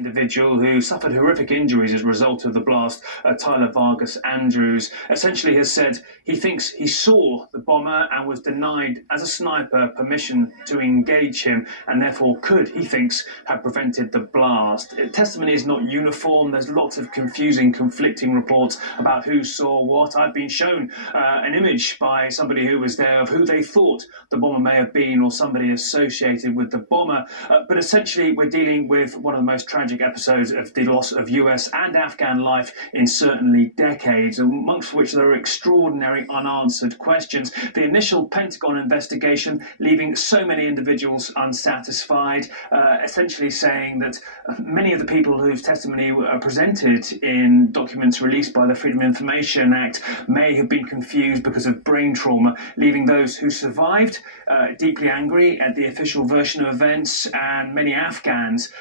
individual who suffered horrific injuries as a result of the blast, Tyler Vargas Andrews, essentially has said he thinks he saw the bomber and was denied, as a sniper, permission to engage him, and therefore could, he thinks, have prevented the blast. Testimony is not uniform. There's lots of confusing, conflicting reports about who saw what. I've been shown an image by somebody who was there of who they thought the bomber may have been, or somebody associated with the bomber. But essentially, we're dealing with one of the most tragic episodes of the loss of US and Afghan life in certainly decades, amongst which there are extraordinary unanswered questions. The initial Pentagon investigation leaving so many individuals unsatisfied, essentially saying that many of the people whose testimony were presented in documents released by the Freedom of Information Act may have been confused because of brain trauma, leaving those who survived deeply angry at the official version of events, and many Afghans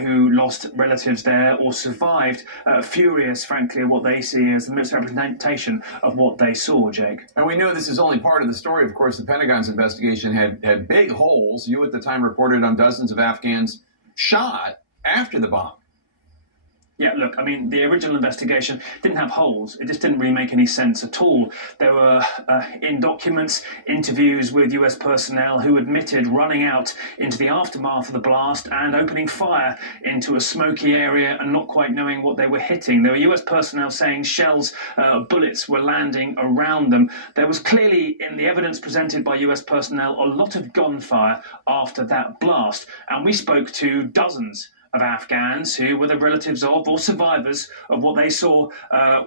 who lost relatives there or survived furious, frankly, at what they see as the misrepresentation of what they saw, Jake. And we know this is only part of the story. Of course, the Pentagon's investigation had big holes. You at the time reported on dozens of Afghans shot after the bomb. Yeah, look, I mean, the original investigation didn't have holes. It just didn't really make any sense at all. There were, in documents, interviews with US personnel who admitted running out into the aftermath of the blast and opening fire into a smoky area and not quite knowing what they were hitting. There were US personnel saying shells, bullets were landing around them. There was clearly, in the evidence presented by US personnel, a lot of gunfire after that blast. And we spoke to dozens of Afghans who were the relatives of or survivors of what they saw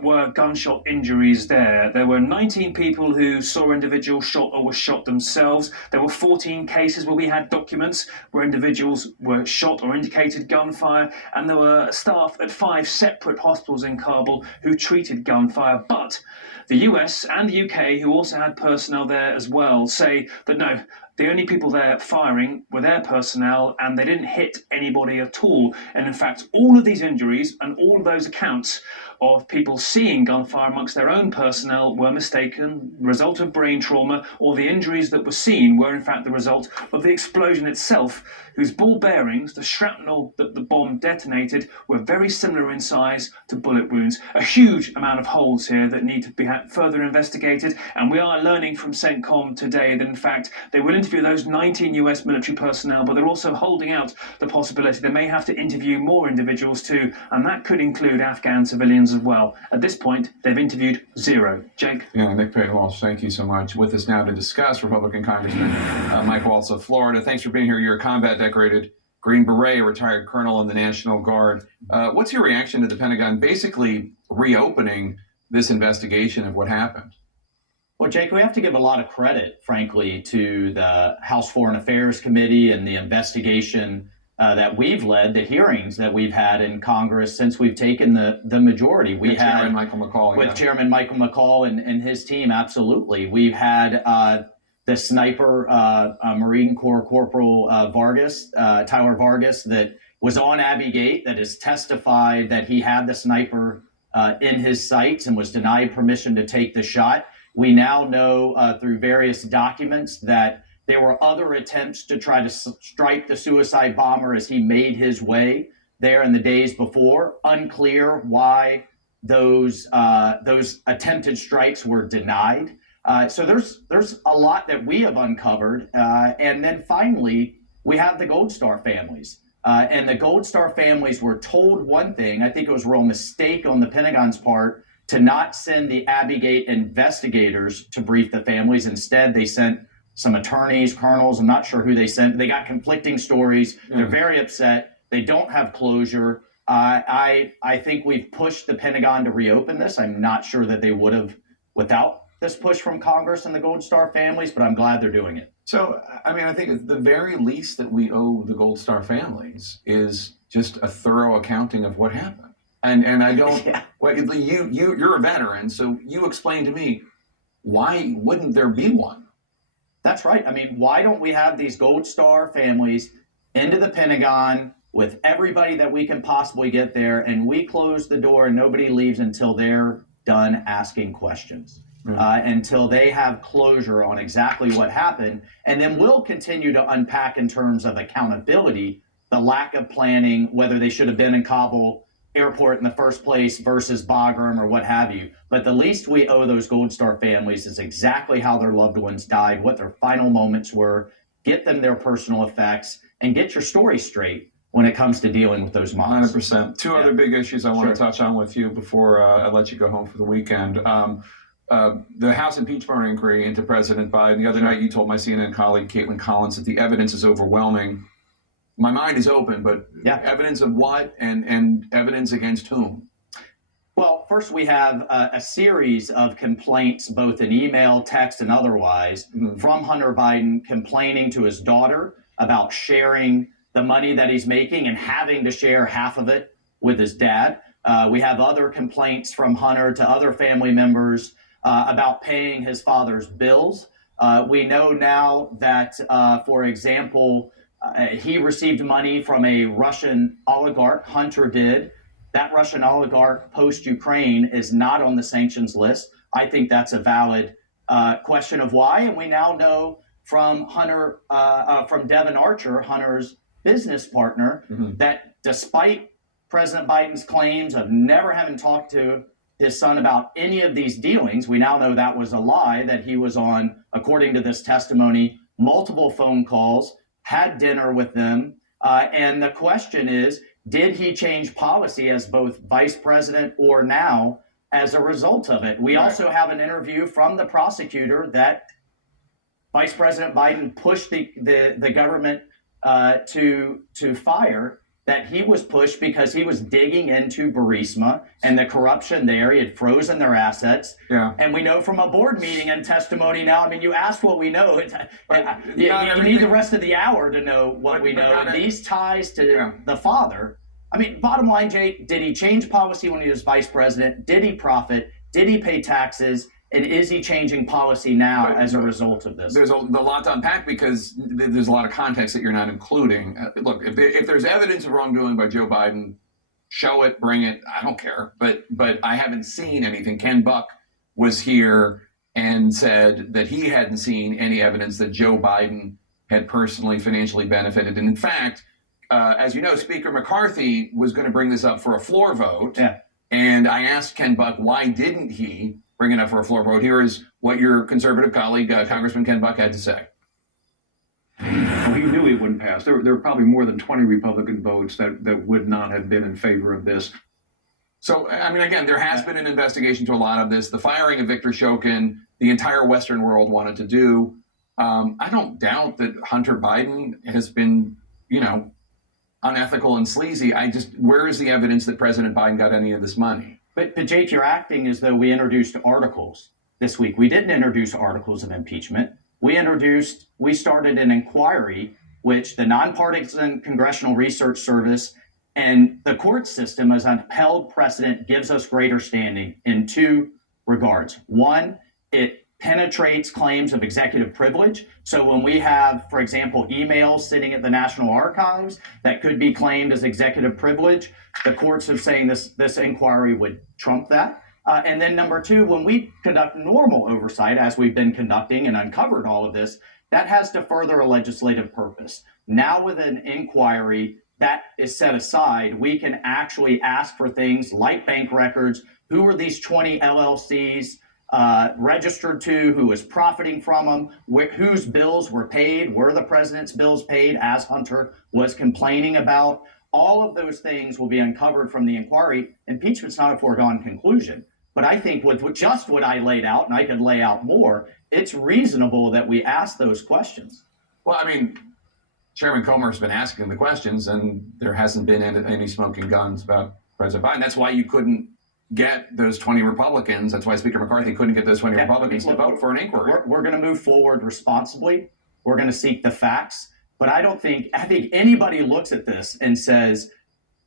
were gunshot injuries there. There were 19 people who saw individuals shot or were shot themselves. There were 14 cases where we had documents where individuals were shot or indicated gunfire, and there were staff at 5 separate hospitals in Kabul who treated gunfire. But the US and the UK, who also had personnel there as well, say that no, the only people there firing were their personnel, and they didn't hit anybody at all. And in fact, all of these injuries and all of those accounts of people seeing gunfire amongst their own personnel were mistaken, result of brain trauma, or the injuries that were seen were in fact the result of the explosion itself, whose ball bearings, the shrapnel that the bomb detonated, were very similar in size to bullet wounds. A huge amount of holes here that need to be further investigated, and we are learning from CENTCOM today that in fact they will interview those 19 US military personnel, but they're also holding out the possibility they may have to interview more individuals too, and that could include Afghan civilians as well. At this point, they've interviewed 0. Jake? Yeah, Nick Pate-Walsh, thank you so much. With us now to discuss, Republican Congressman Mike Waltz of Florida. Thanks for being here. You're a combat decorated Green Beret, a retired colonel in the National Guard. What's your reaction to the Pentagon basically reopening this investigation of what happened? Well, Jake, we have to give a lot of credit, frankly, to the House Foreign Affairs Committee and the investigation that we've led, the hearings that we've had in Congress since we've taken the majority. We had Chairman Michael McCaul. With Chairman Michael McCaul and his team, absolutely. We've had the sniper, Marine Corps Corporal Vargas, Tyler Vargas, that was on Abbey Gate, that has testified that he had the sniper in his sights and was denied permission to take the shot. We now know through various documents that there were other attempts to try to strike the suicide bomber as he made his way there in the days before. Unclear why those attempted strikes were denied. So there's a lot that we have uncovered. And then finally, we have the Gold Star families. And the Gold Star families were told one thing. I think it was a real mistake on the Pentagon's part to not send the Abbey Gate investigators to brief the families. Instead, they sent some attorneys, colonels. I'm not sure who they sent. They got conflicting stories. They're very upset. They don't have closure. I think we've pushed the Pentagon to reopen this. I'm not sure that they would have without this push from Congress and the Gold Star families, but I'm glad they're doing it. So, I mean, I think the very least that we owe the Gold Star families is just a thorough accounting of what happened. And I don't. Yeah. Well, you're a veteran, so you explain to me, why wouldn't there be one? That's right. I mean, why don't we have these Gold Star families into the Pentagon with everybody that we can possibly get there, and we close the door and nobody leaves until they're done asking questions, until they have closure on exactly what happened. And then we'll continue to unpack in terms of accountability the lack of planning, whether they should have been in Kabul airport in the first place versus Bagram or what have you. But the least we owe those Gold Star families is exactly how their loved ones died, what their final moments were, get them their personal effects, and get your story straight when it comes to dealing with those mobs. 100%. Two other big issues I want to touch on with you before I let you go home for the weekend. The House impeachment inquiry into President Biden. The other night, you told my CNN colleague, Caitlin Collins, that the evidence is overwhelming. My mind is open, but evidence of what and evidence against whom? Well, first, we have a series of complaints, both in email, text, and otherwise, from Hunter Biden complaining to his daughter about sharing the money that he's making and having to share half of it with his dad. We have other complaints from Hunter to other family members about paying his father's bills. We know now that, for example, he received money from a Russian oligarch, Hunter did. That Russian oligarch post-Ukraine is not on the sanctions list. I think that's a valid question of why. And we now know from Hunter, from Devin Archer, Hunter's business partner, that despite President Biden's claims of never having talked to his son about any of these dealings, we now know that was a lie, that he was on, according to this testimony, multiple phone calls, had dinner with them. And the question is, did he change policy as both vice president or now as a result of it? We also have an interview from the prosecutor that Vice President Biden pushed the government to fire, that he was pushed because he was digging into Burisma and the corruption there. He had frozen their assets. And we know from a board meeting and testimony now, I mean, you asked what we know. You need the rest of the hour to know what we know. And these ties to the father, I mean, bottom line, Jake, did he change policy when he was vice president? Did he profit? Did he pay taxes? And is he changing policy now as a result of this? There's a lot to unpack because there's a lot of context that you're not including. Look, if there's evidence of wrongdoing by Joe Biden, show it, bring it. I don't care. But I haven't seen anything. Ken Buck was here and said that he hadn't seen any evidence that Joe Biden had personally financially benefited. And in fact, as you know, Speaker McCarthy was going to bring this up for a floor vote. And I asked Ken Buck, why didn't he bring it up for a floor vote? Here is what your conservative colleague, Congressman Ken Buck, had to say. Well, he knew he wouldn't pass. There were probably more than 20 Republican votes that would not have been in favor of this. So, I mean, again, there has been an investigation to a lot of this. The firing of Victor Shokin, the entire Western world wanted to do. I don't doubt that Hunter Biden has been, unethical and sleazy. Where is the evidence that President Biden got any of this money? But Jake, you're acting as though we introduced articles this week. We didn't introduce articles of impeachment. We started an inquiry, which the Nonpartisan Congressional Research Service and the court system as upheld precedent gives us greater standing in two regards. One, it penetrates claims of executive privilege. So when we have, for example, emails sitting at the National Archives that could be claimed as executive privilege, the courts have saying this inquiry would trump that. And then number two, when we conduct normal oversight, as we've been conducting and uncovered all of this, that has to further a legislative purpose. Now with an inquiry that is set aside, we can actually ask for things like bank records. Who are these 20 LLCs registered to? Who is profiting from them? Whose bills were paid? Were the president's bills paid, as Hunter was complaining about? All of those things will be uncovered from the inquiry. Impeachment's not a foregone conclusion. But I think with just what I laid out, and I could lay out more, it's reasonable that we ask those questions. Well, I mean, Chairman Comer's been asking the questions, and there hasn't been any smoking guns about President Biden. That's why you couldn't get those 20 Republicans. That's why Speaker McCarthy couldn't get those 20 Republicans to vote for an inquiry. We're going to move forward responsibly. We're going to seek the facts. But I think anybody looks at this and says,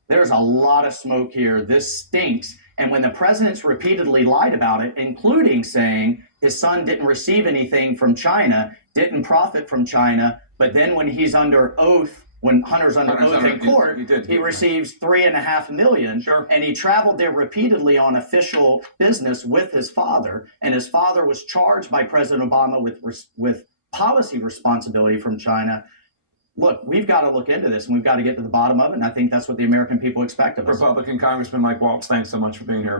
there's a lot of smoke here. This stinks. And when the president's repeatedly lied about it, including saying his son didn't receive anything from China, didn't profit from China, but then when he's under oath, when Hunter's under oath in court, he receives $3.5 million. Sure. And he traveled there repeatedly on official business with his father. And his father was charged by President Obama with policy responsibility from China. look, we've got to look into this and we've got to get to the bottom of it. And I think that's what the American people expect of us. Republican Congressman Mike Waltz, thanks so much for being here.